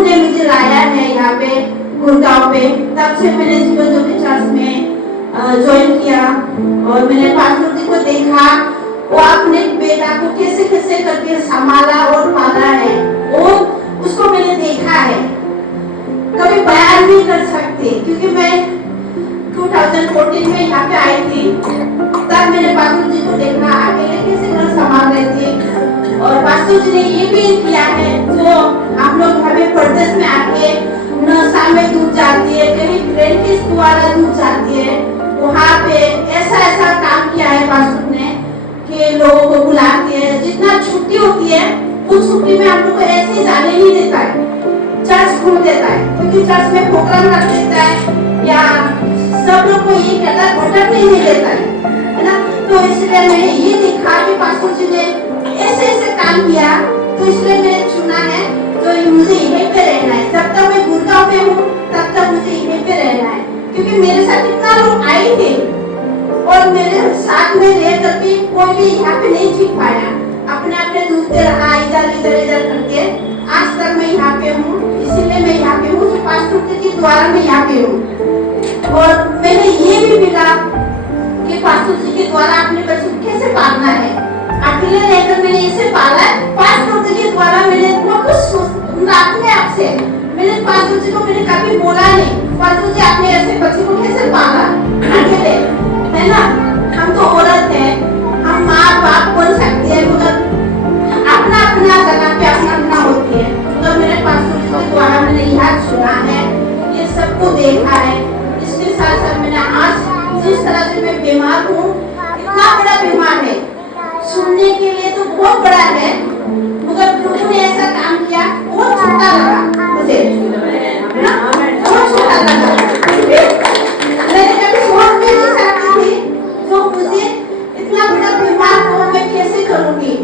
ने मुझे लाया है यहाँ पे गुड़गांव पे, तब से मैंने जीवन चर्च में ज्वाइन किया और मैंने पास्टर जी को देखा, वो अपने बेटा को कैसे कैसे करके संभाला और पाला है, वो उसको मैंने देखा है। कभी बयान नहीं कर सकती, क्योंकि मैं 2014 में यहाँ पे आई थी, तब मैंने पास्टर जी को देखा अकेले कैसे घर संभाल रहे थे। और पास्टर जी ने ये भी किया है, जो हम लोग हमें प्रदेश में आके नशा में डूब जाती है, कहीं फ्रेंड के द्वारा डूब जाती है, वहाँ पे ऐसा ऐसा काम किया है पास्टर ने कि लोगों को बुलाते हैं, जितना छुट्टी होती है उस छुट्टी में हम लोग को ऐसे जाने नहीं देता है, चर्च घूम देता है, क्योंकि चर्च में प्रोग्राम रख देता है या सब लोग को ये कहता है भटकने नहीं देता है ना। तो इसलिए मैंने ये देखा कि पास्टर जी ने ऐसे ऐसे काम किया, तो इसलिए मैंने चुना है तो मुझे यहीं पे रहना है। जब तक मैं गुड़गांव में हूँ तब तक मुझे यहीं पे रहना है, क्योंकि मेरे साथ इतना लोग आए थे और मेरे साथ में रह करके कोई भी यहाँ पे नहीं ठीक पाया, अपने अपने ढूंढते रहा इधर इधर इधर करके। आज तक मैं यहाँ पे हूँ, इसीलिए मैं यहाँ पे हूँ, पास्टर के द्वारा मैं यहाँ पे हूँ। और मैंने ये भी मिला कि पास्टर जी के द्वारा अपने बच्चों को कैसे पालना है, अकेले रहकर मैंने इसे पाला है, पास्टर जी के द्वारा मैंने बहुत कुछ अपने आप से, मैंने पास्टर जी को मैंने कभी बोला नहीं, पास्टर जी आपने ऐसे बच्चे को कैसे पाला अकेले, है ना। हम तो औरत है, हम माँ बाप बोल सकते हैं, मगर अपना अपना जगह पे अपना अपना होती है। तो मेरे पास्टर जी के द्वारा मैंने यह सुना है, ये सबको देखा है। इसके साथ साथ मैंने आज जिस तरह से मैं बीमार हूँ, इतना बड़ा बीमार है, सुनने के लिए तो बहुत बड़ा है, मगर प्रभु ने ऐसा काम किया, बहुत छोटा लगा मुझे, ना बहुत छोटा लगा। मैंने कभी सोच भी नहीं सकती थी जो मुझे इतना बड़ा बीमार हो मैं कैसे करूँगी।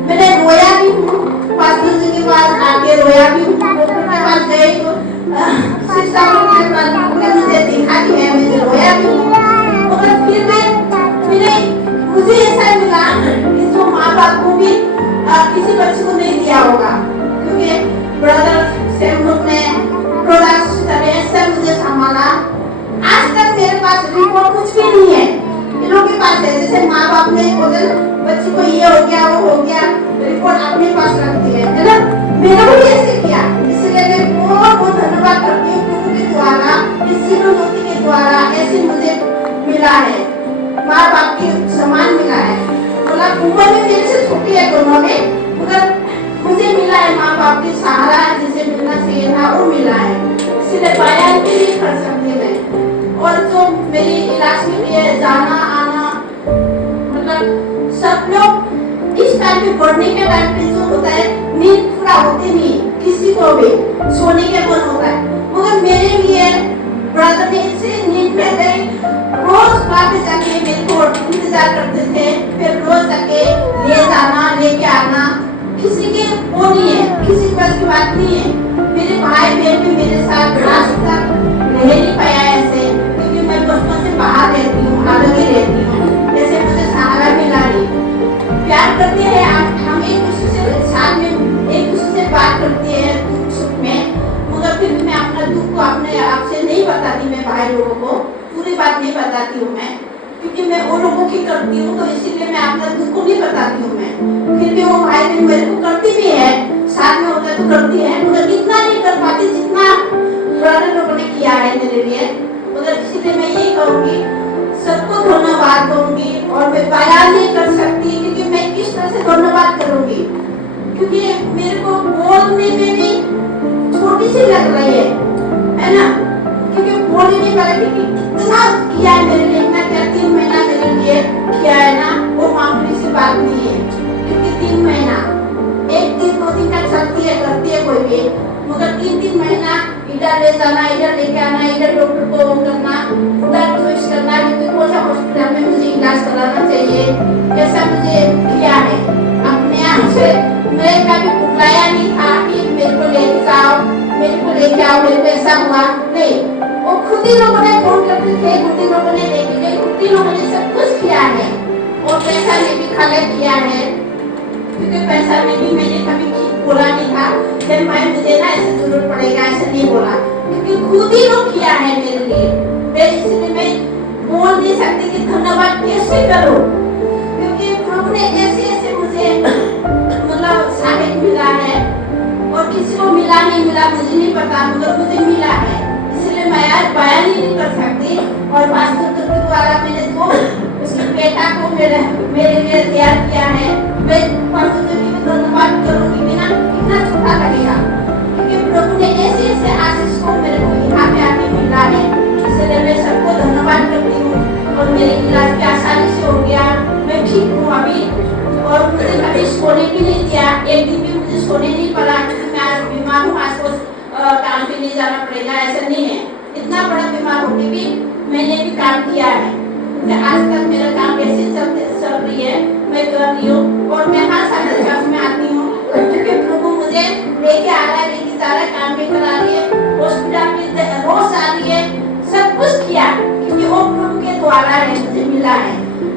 मैंने रोया भी हूँ, पास्टर जी के पास आके रोया भी हूँ, डॉक्टर के पास गई तो सिस्टर के पास मुझे दिखा भी है, मुझे रोया भी हूँ, मगर फिर मुझे ऐसा मिला कि जो माँ बाप को भी किसी बच्चे को नहीं दिया होगा, क्योंकि ब्रदर से हम लोग ने प्रोडक्ट्स से मुझे संभाला। आज तक मेरे पास रिपोर्ट कुछ भी नहीं है, इन लोगों के पास है, जैसे माँ बाप ने बोले बच्चे को ये हो गया वो हो गया, रिपोर्ट अपने पास रखती है ना। मैंने भी ऐसे किया, इसलिए मैं बहुत बहुत धन्यवाद करती हूँ प्रभु के द्वारा, इस जीवन ज्योति के द्वारा ऐसे मुझे मिला है, माँ बाप के समान मिला है। बोला उम्र में मेरे से छोटी है दोनों में, मगर मुझे मिला है माँ बाप के सहारा जिसे मिलना चाहिए था वो मिला है, इसलिए बयान भी नहीं कर सकती मैं। और जो मेरी इलाज के लिए जाना आना, मतलब सब लोग इस टाइम पे बढ़ने के टाइम पे जो होता है नींद पूरा होती नहीं, किसी को भी सोने के मन होता है, मगर मेरे लिए ब्रदर ने इसे नींद में गई, रोज वहाँ पे जाके मेरे को इंतजार करते थे, फिर रोज जाके ले जाना लेके आना, किसी के वो नहीं है, किसी बस की बात नहीं है। मेरे भाई बहन भी मेरे साथ आज तक रह नहीं पाया ऐसे, क्योंकि मैं बचपन से बाहर रहती हूँ, अलग ही रहती हूँ, जैसे मुझे सहारा मिला नहीं। प्यार करते हैं हम एक दूसरे से, साथ में एक दूसरे से बात करते हैं दुख सुख में, मगर फिर भी मैं अपना दुख को अपने आप से नहीं बताती, मैं भाई लोगों को पूरी बात नहीं बताती हूँ मैं, क्योंकि मैं वो लोगों की करती हूँ, तो इसीलिए मैं अपना दुख को नहीं बताती हूँ मैं। फिर भी वो भाई बहन मेरे को करती भी है, साथ में होता तो करती है, मगर इतना नहीं कर पाती जितना ब्रदर लोगों ने किया है मेरे लिए। मगर इसीलिए मैं यही कहूँगी, सबको धन्यवाद दूंगी, और मैं बयान नहीं कर सकती क्योंकि मैं किस तरह से धन्यवाद करूंगी, क्योंकि मेरे को बोलने में भी छोटी सी लग रही है ना, क्योंकि बोल नहीं पा रही कि कितना किया है मेरे लिए, इतना क्या 3 महीना मेरे लिए किया है ना, वो मामूली सी बात नहीं है, क्योंकि 3 महीना 1 दिन 2 दिन का चलती है करती है कोई भी, मगर 3 महीना इधर ले जाना, इधर लेके आना, इधर डॉक्टर को करना, उधर चॉइस करना, क्योंकि कौन सा हॉस्पिटल में मुझे इलाज कराना चाहिए, ऐसा मुझे किया है अपने आप से। मैं कभी बुलाया नहीं था कि मेरे को लेके जाओ, मेरे को लेके आओ, मेरे को ऐसा हुआ नहीं, वो खुद ही लोगों ने फोन करते थे, खुद ही लोगों ने लेके गए, खुद ही लोगों ने सब कुछ किया है, और पैसा ने भी खर्च किया है, क्योंकि पैसा में भी मैंने कभी बोला नहीं था कि भाई मुझे ना ऐसे जरूरत पड़ेगी। सकती कि धन्यवाद कैसे करूं, क्योंकि प्रभु ने ऐसे ऐसे मुझे मतलब साबित मिला है और किसी को मिला नहीं मिला मुझे नहीं पता, मगर मुझे मिला है, इसलिए मैं आज बयान ही नहीं कर सकती। और वास्तु के द्वारा मैंने तो उसके बेटा को मेरे लिए तैयार किया है। मैं परसों भी धन्यवाद करूंगी, बिना कितना छोटा लगेगा, क्योंकि प्रभु ने ऐसे ऐसे आशीष को मेरे को यहाँ पे आके मिला है, इसलिए मैं सबको धन्यवाद करती हूँ। और मेरे इलाज भी आसानी से हो गया, मैं ठीक हूँ अभी, और मुझे कभी सोने भी नहीं दिया, एक दिन भी मुझे सोने नहीं पड़ा, क्योंकि मैं आज बीमार हूँ, आज को काम पे नहीं जाना पड़ेगा, ऐसा नहीं है। इतना बड़ा बीमार होके भी मैंने भी काम किया है, आज तक मेरा काम कैसे चल रही है मैं कर रही हूँ। और मैं हर साल चर्च में आती हूँ, क्योंकि प्रभु मुझे लेके आ रहा है, लेके जा रहा है, काम भी करा रही है, हॉस्पिटल में रोज आ रही है, सब कुछ किया, क्योंकि वो प्रभु के द्वारा है, मुझे मिला है।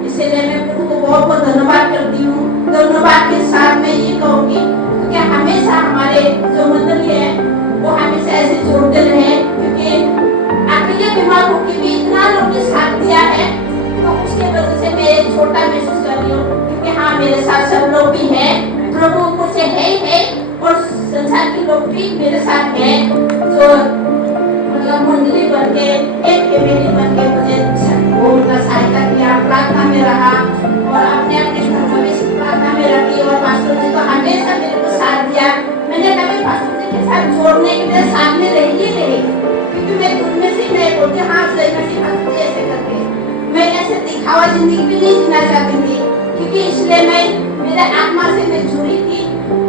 इसलिए मैं प्रभु को बहुत बहुत धन्यवाद करती हूँ। धन्यवाद के साथ मैं ये कहूँगी, क्योंकि हमेशा हमारे जो मंडली है वो हमेशा ऐसे जोड़ते रहे, क्योंकि अकेले बीमार होकर भी इतना लोग ने साथ दिया है, तो उसके वजह से मैं छोटा महसूस कर रही हूँ, क्योंकि हाँ मेरे साथ सब लोग भी हैं, प्रभु मुझसे है ही है, और संसार के लोग भी मेरे साथ हैं, जो मतलब मंडली बन के एक फैमिली बन के मुझे बहुत सहायता किया, प्रार्थना में रहा, और अपने अपने धर्म में प्रार्थना में रखी। और पास्टर जी तो हमेशा मेरे को साथ दिया, मैंने कभी पास्टर जी के साथ जोड़ने के लिए साथ में रही ही नहीं, क्योंकि मैं उनमें से नहीं बोलती हाँ सही पास्टर जी ऐसे करते, मैं ऐसे दिखावा जिंदगी भी नहीं जीना चाहती थी, क्योंकि इसलिए मैं मेरे आत्मा से मैं जुड़ी थी।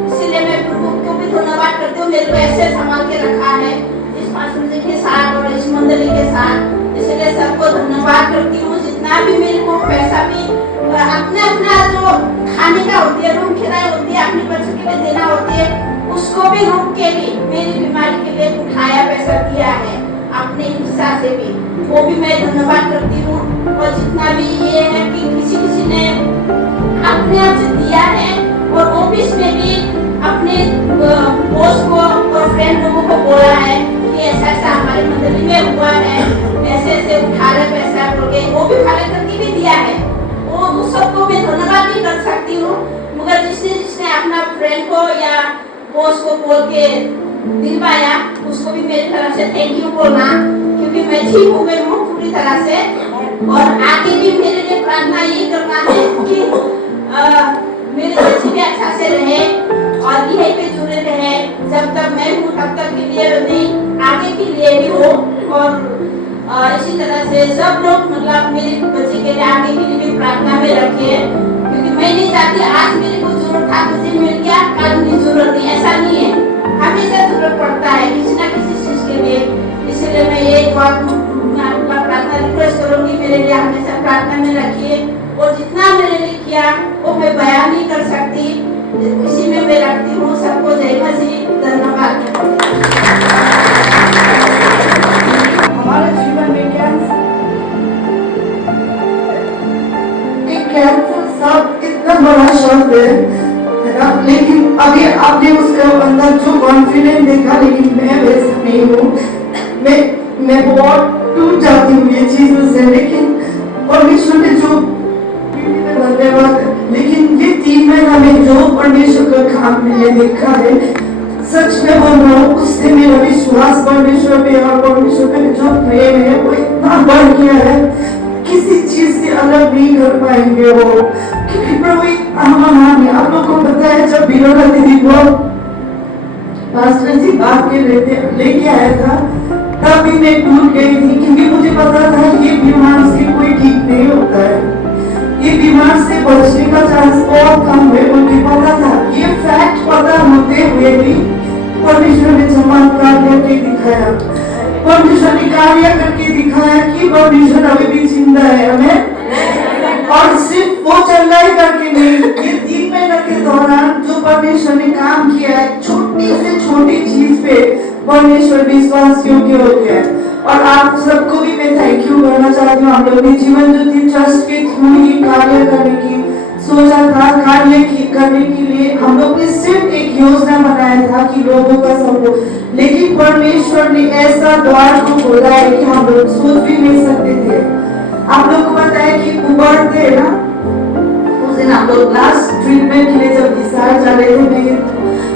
इसलिए मैं प्रभु को भी धन्यवाद करती हूँ, मेरे को ऐसे संभाल के रखा है इस पास्टर जी के साथ और इस मंडली के साथ, इसलिए सबको धन्यवाद करती हूँ। जितना भी मेरे को पैसा भी अपने अपना जो खाने का होती है, रूम किराया होती है, अपने बच्चों के लिए देना होती है, उसको भी रूम के भी मेरी बीमारी के लिए उठाया पैसा दिया है अपने हिस्सा से भी, वो भी मैं धन्यवाद करती हूँ। और जितना भी ये है कि किसी ने अपने आप से दिया है, और ऑफिस में भी अपने बॉस को और फ्रेंड लोगों को बोला है कि ऐसा ऐसा हमारे मंडली में हुआ है, ऐसे ऐसे उठा रहे पैसा बोल के, वो भी खाली करके भी दिया है। वो सबको मैं धन्यवाद नहीं कर सकती हूँ, मगर जिसने अपना फ्रेंड को या बॉस को बोल के दिलवाया, उसको भी मेरी तरफ से थैंक यू बोलना, क्योंकि मैं ठीक हो गई हूँ पूरी तरह से। और आगे भी मेरे लिए प्रार्थना ये करना है कि मेरे बच्चे भी अच्छा से रहे और यहीं पे जुड़े रहे, जब तक मैं हूँ तब तक के लिए नहीं, आगे के लिए भी हो। और इसी तरह से सब लोग मतलब मेरे बच्चे के लिए आगे के लिए भी प्रार्थना में रखे, क्योंकि मैं नहीं चाहती आज मेरे को जरूरत था मुझे मिल गया, कल मुझे जरूरत नहीं, ऐसा नहीं है, हमेशा जरूरत पड़ता है किसी ना किसी चीज के लिए। इसलिए मैं ये प्रार्थना रिक्वेस्ट करूंगी, मेरे लिए हमेशा प्रार्थना में रखिए। और जितना मेरे लिए किया वो मैं बयान नहीं कर सकती, इसी में मैं रखती हूँ। सबको जय मसीह, धन्यवाद। हमारे जीवन में कैंसर सब इतना बड़ा शब्द है ना, लेकिन अभी आपने उसके अंदर जो कॉन्फिडेंस देखा, लेकिन मैं वैसा नहीं हूँ। मैं बहुत टूट जाती हूँ ये चीजों से, लेकिन परमेश्वर ने जो धन्यवाद। लेकिन ये 3 महीना में जो परमेश्वर का काम मैंने देखा है, सच में बोल रहा हूँ, उससे मेरा विश्वास परमेश्वर पे और परमेश्वर पे जो प्रेम है वो इतना बढ़ गया है, किसी चीज से अलग नहीं कर पाएंगे वो, क्योंकि प्रभु इतना महान है। आप लोगों को पता है, जब बिरोधा दीदी को पास्टर जी बात के लेके आया था, तब भी मैं टूट गई थी, क्योंकि मुझे पता था ये बीमार से कोई ठीक नहीं होता है, ये बीमार से बचने का चांस बहुत कम है, मुझे पता था। ये फैक्ट पता होते हुए भी परमेश्वर ने चमत्कार करके दिखाया, परमेश्वर ने कार्य करके दिखाया कि परमेश्वर अभी भी जिंदा है। हमें और सिर्फ वो चंगाई करके नहीं, ये 3 महीने के दौरान जो परमेश्वर ने काम किया है, छोटी से छोटी चीज पे परमेश्वर विश्वास योग्य हो गया है। और आप सबको भी मैं थैंक यू करना चाहती हूँ। हम लोग ने जीवन ज्योति ट्रस्ट के थ्रू ये कार्य करने की सोचा था, कार्य करने के लिए हम लोग ने सिर्फ एक योजना बनाया था कि लोगों का सपोर्ट, लेकिन परमेश्वर ने ऐसा द्वार को खोला है कि हम लोग सोच भी नहीं सकते थे। आप लोग को पता है कि उबर थे ना, उस दिन हम लोग लास्ट ट्रीटमेंट के लिए जब विशाल जा रहे थे, मैं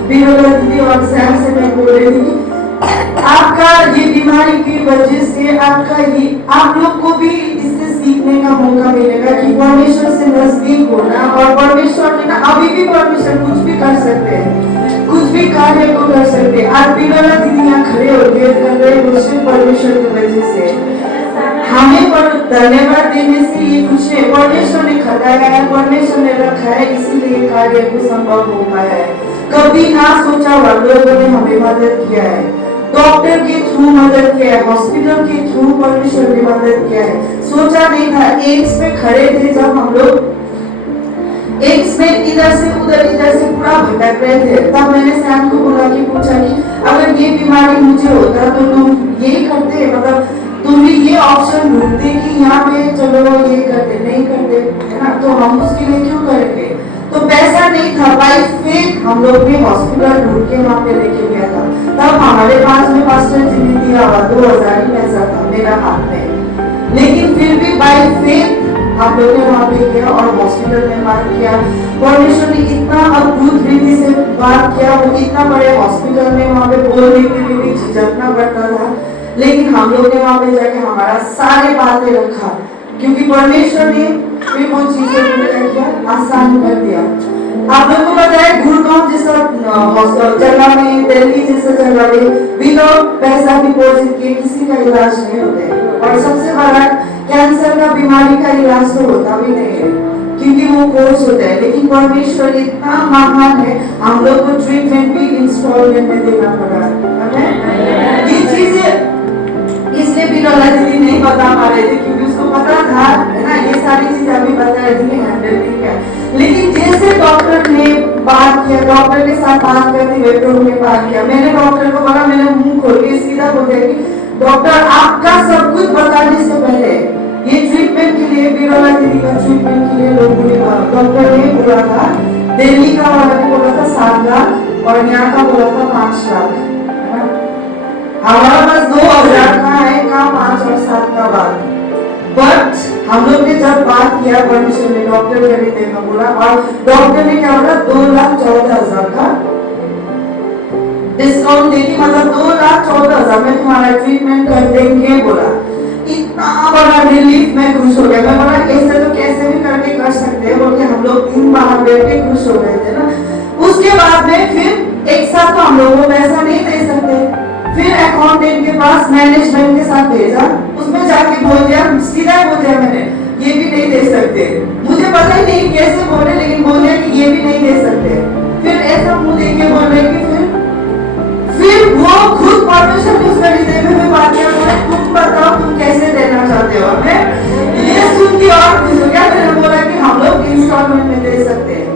बीरोला दीदी और सैम से मैं बोल रही थी कि आपका ये बीमारी की वजह से आपका ये, आप लोग को भी इससे सीखने का मौका मिलेगा कि परमेश्वर से नजदीक होना, और परमेश्वर ने ना अभी भी परमेश्वर कुछ भी कर सकते हैं, कुछ भी कार्य को कर सकते हैं। आज बीरोला दीदी यहाँ खड़े होकर कर रहे हैं, सिर्फ परमेश्वर की वजह से। हमें पर धन्यवाद देने से ये कुछ है, परमेश्वर ने खटाया है, परमेश्वर ने रखा है, इसीलिए कार्य को संभव हो पाया है। कभी ना सोचा हुआ लोगों ने हमें मदद किया है, डॉक्टर के थ्रू मदद किया है, हॉस्पिटल के थ्रू परमेश्वर ने मदद किया है। सोचा नहीं था, एड्स पे खड़े थे जब हम लोग एड्स में इधर से पूरा भटक रहे थे, तब मैंने सैम को बोला कि पूछा कि अगर ये बीमारी मुझे होता तो तुम यही करते, मतलब तुम भी ये ऑप्शन ढूंढते कि यहाँ पे चलो ये करते, नहीं करते, है ना, तो हम उसके लिए क्यों करेंगे। तो पैसा नहीं था, बाई फेथ हम लोग ने हॉस्पिटल ढूंढ के वहाँ पे लेके गया था। तब हमारे पास में पास्टर जी ने दिया हुआ 2000 ही पैसा था मेरा हाथ में, लेकिन फिर भी बाई फेथ हम लोग ने वहाँ पे गया और हॉस्पिटल में बात किया। परमेश्वर ने इतना अद्भुत रीति से बात किया, वो इतना बड़े हॉस्पिटल में वहाँ पे बोलने के लिए भी झिझकना पड़ता था, लेकिन हम लोग ने वहाँ पे जाके हमारा सारे बातें रखा, क्योंकि परमेश्वर ने फिर वो चीजें क्या किया, आसान कर दिया। आप लोगों को पता है गुड़गांव जैसा जगह में, दिल्ली जैसा जगह में विदाउट पैसा डिपॉजिट किए किसी का इलाज नहीं होता है, और सबसे बड़ा कैंसर का बीमारी का इलाज तो होता भी नहीं है, क्योंकि वो कोर्स होता है। लेकिन परमेश्वर इतना महान है, हम लोग को ट्रीटमेंट भी इंस्टॉलमेंट में देना पड़ा है। ये चीजें इसलिए भी दीदी नहीं बता पा रहे थे, क्योंकि उसको पता था, है ना, ये सारी चीजें अभी बता रही थी, हैंडल नहीं किया। लेकिन जैसे डॉक्टर ने बात किया, डॉक्टर के साथ बात करते हुए प्रभु ने बात किया, मैंने डॉक्टर को बोला, मैंने मुंह खोल के सीधा बोल दिया कि डॉक्टर आपका सब कुछ बताने से पहले ये ट्रीटमेंट के लिए, बीरोला दीदी का ट्रीटमेंट के लिए लोगों ने डॉक्टर ने बोला था, दिल्ली का वाला ने बोला था 7 लाख और यहाँ का बोला था 5 लाख, हमारा पास 2000 का है, का 5 और 7 का बात। बट हम लोग ने जब बात किया परमेश्वर ने डॉक्टर के रीते में बोला, और डॉक्टर ने क्या बोला, 2,14,000 का डिस्काउंट देगी, मतलब 2,14,000 में तुम्हारा ट्रीटमेंट कर देंगे बोला। इतना बड़ा रिलीफ, मैं खुश हो गया। मैं बोला ऐसे तो कैसे भी करके कर सकते हैं बोल के हम लोग 3 बाहर बैठ के खुश हो गए थे ना। उसके बाद में फिर एक साथ तो हम लोगों को पैसा नहीं दे सकते, फिर अकाउंटेंट के पास मैनेजमेंट के साथ भेजा, उसमें जाके बोल दिया, सीधा बोल दिया मैंने, ये भी नहीं दे सकते। मुझे पता ही नहीं कैसे बोले, लेकिन बोल दिया कि ये भी नहीं दे सकते। फिर ऐसा मुंह देख के बोल रहे कि फिर वो खुद परमेश्वर ने उसका हृदय में बात किया, तुम बताओ तुम कैसे देना चाहते हो हमें। ये सुन के और खुश हो गया। मैंने बोला कि हम लोग इंस्टॉलमेंट में दे सकते हैं,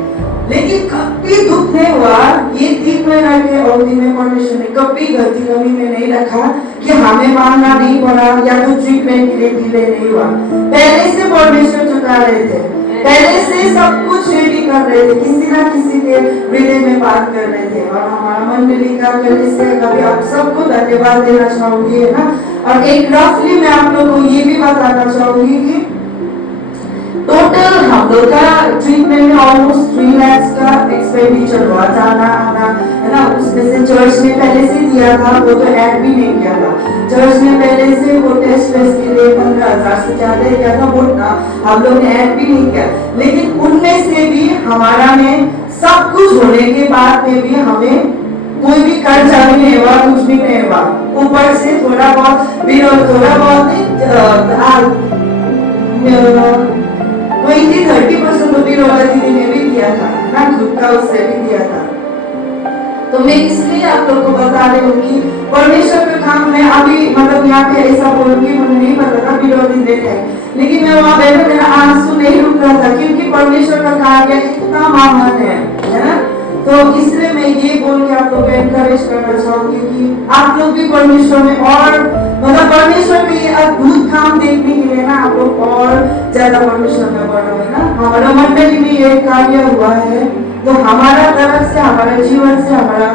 लेकिन कभी दुख नहीं हुआ। ये 3 महीना के अवधि में परमेश्वर ने कभी गलती कमी में नहीं रखा कि हमें मांगना नहीं पड़ा या कुछ ट्रीटमेंट के लिए डिले नहीं हुआ। पहले से परमेश्वर चुका रहे थे, पहले से सब कुछ रेडी कर रहे थे, किसी ना किसी के हृदय में बात कर रहे थे। और हमारा मंडली का से कभी आप सबको धन्यवाद देना चाहूंगी, है ना। और एक रफली मैं आप लोगों को ये भी बताना चाहूंगी कि टोटल हम लोग का ट्रीटमेंट में ऑलमोस्ट 3 लाख का एक्सपेंडिचर हुआ, जाना आना, है ना। उसमें से चर्च ने पहले से दिया था, वो तो ऐड भी नहीं किया था। चर्च ने पहले से वो टेस्ट के लिए 15,000 से ज्यादा किया था, वो हम लोग ने ऐड भी नहीं किया। लेकिन उनमें से भी हमारा में सब कुछ होने के बाद में भी हमें कोई भी कर्जा भी नहीं हुआ, कुछ भी नहीं हुआ। ऊपर से थोड़ा बहुत 20-30% तो बीरोला दीदी ने भी दिया था ना, खुद का उससे भी दिया था। तो मैं इसलिए आप लोग को बता रही हूँ कि परमेश्वर का काम मैं अभी मतलब यहाँ पे ऐसा बोलूंगी, मुझे नहीं पता था बीरोला दीदी देखा है, लेकिन मैं वहाँ बैठा, मेरा आंसू नहीं रुक रहा था, क्योंकि परमेश्वर का कार्य इतना महान है ना। तो इसलिए मैं ये बोल के आप लोग को एनकरेज करना चाहूंगी कि आप लोग भी परमेश्वर में और मतलब परमेश्वर के ये अद्भुत काम देखने के लिए ना आप लोग और ज्यादा परमेश्वर में बढ़ो, है ना। हमारा मंडली में ये कार्य हुआ है, तो हमारा तरफ से, हमारा जीवन से, हमारा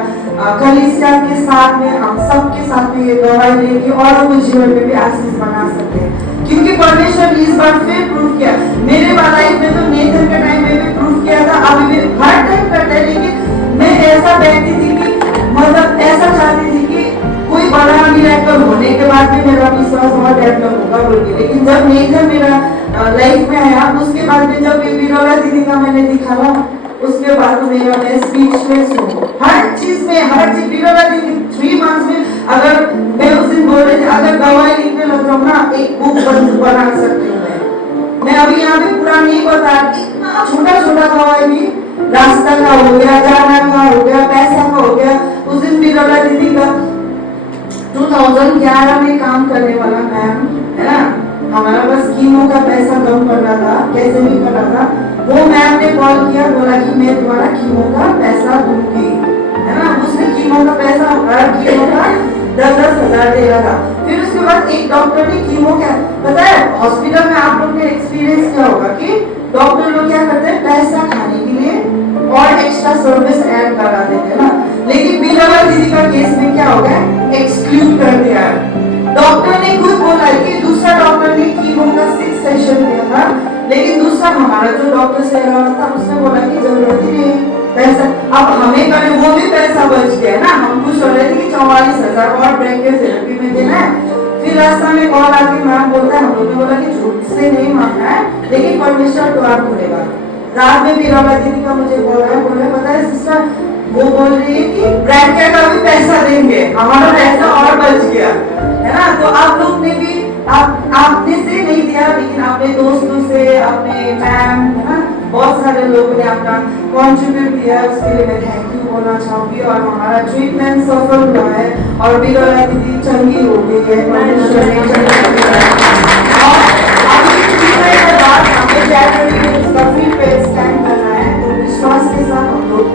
कलीसिया के साथ में, हम सब के साथ में अपनी ये दवाई लेके औरों को जीवन में भी आशीष बना सकते हैं, क्योंकि परमेश्वर ने इस बार फिर प्रूफ किया। मेरे लाइफ में तो नेथन के टाइम में भी प्रूफ किया था, अभी भी हर टाइम करता है। लेकिन मैं ऐसा बैठती थी कि मतलब ऐसा चाहती थी कि कोई बड़ा मिरेकल होने के बाद भी मेरा विश्वास और डेवलप होगा बोल के। लेकिन जब नेथन मेरा लाइफ में आया, उसके बाद में जब ये बिरोला दीदी का मैंने दिखाया, उसके बाद मेरा मैं स्पीचलेस हूँ हर चीज में। हर चीज बिरोला दीदी 3 मंथ्स में, अगर मैं उस दिन बोल रही थी अगर दवाई लिखने लग जाऊँ ना, एक बुक बना सकती हूँ मैं अभी यहाँ पे पूरा नहीं बता, इतना छोटा छोटा दवाई भी, रास्ता का हो गया, जाना का हो गया, पैसा का हो गया। उस दिन बिरोला दीदी का 2011 में काम करने वाला मैम है ना, हमारा बस कीमो का पैसा कम करना था, कैसे भी करना था। वो मैम ने कॉल किया, बोला कि मैं तुम्हारा कीमो का पैसा दूंगी, है ना। उसने कीमो का पैसा, कीमो का 10-10 हजार दे रहा था। फिर उसके बाद एक डॉक्टर ने कीमो क्या, पता है हॉस्पिटल में आप लोग ने एक्सपीरियंस क्या होगा कि डॉक्टर लोग क्या करते हैं, पैसा खाने के लिए और एक्स्ट्रा सर्विस ऐड करा देते हैं ना। लेकिन बिरोला दीदी का केस में क्या हो गया, एक्सक्लूड कर दिया। डॉक्टर ने खुद बोला कि दूसरा डॉक्टर ने कीमो का 6 सेशन दिया था, लेकिन दूसरा हमारा जो डॉक्टर से रहा था उसने बोला कि जरूरत ही नहीं पैसा, अब हमें करें, वो भी पैसा बच गया ना। हम खुश हो रहे थे कि 44,000 और ब्रैकेथेरेपी में देना है। फिर रास्ता में कॉल आके मैम बोलता है, हम लोग ने बोला कि झूठ से नहीं मांगना है, लेकिन परमेश्वर द्वार खुलेगा। रात में बिरोला दीदी का मुझे कॉल आया, बोले पता है सिस्टर, वो बोल रही है कि ब्रैकेट का भी पैसा देंगे, हमारा पैसा और बच गया, है ना। तो आप लोग ने भी, आपने से नहीं दिया, लेकिन अपने दोस्तों से, अपने मैम, है ना, बहुत सारे लोगों ने अपना कॉन्ट्रीब्यूट किया, उसके लिए मैं थैंक यू बोलना चाहूंगी। और हमारा ट्रीटमेंट सफल हुआ है और बिरोला दीदी चंगी हो गई है, परमेश्वर ने चंगी किया है। और अभी तीसरे के बाद हमें जनवरी में उसका फिर पेट स्कैन करना है, तो विश्वास के साथ हम लोग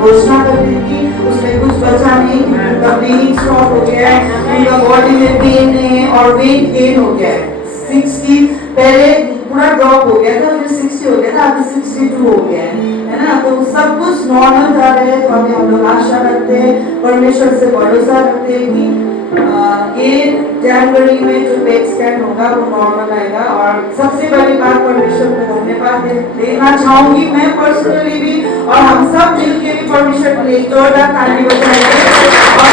घोषणा कर दी कि उसमें कुछ बचा नहीं, उनका ब्लीडिंग स्टॉप हो गया है, उनका बॉडी में पेन है और वेट गेन हो गया है। 60 पहले पूरा ड्रॉप हो गया था, फिर 60 हो गया था, अभी 62 हो गया है ना। तो सब कुछ नॉर्मल जा रहा है। तो अभी हम लोग आशा रखते हैं, परमेश्वर से भरोसा रखते हैं कि ये जनवरी में जो पेट स्कैन होगा वो नॉर्मल आएगा। और सबसे बड़ी बात, परमेश्वर को धन्यवाद देना चाहूंगी मैं पर्सनली भी, और हम सब मिलकर भी परमेश्वर को एक जोरदार ताली बजाएंगे। और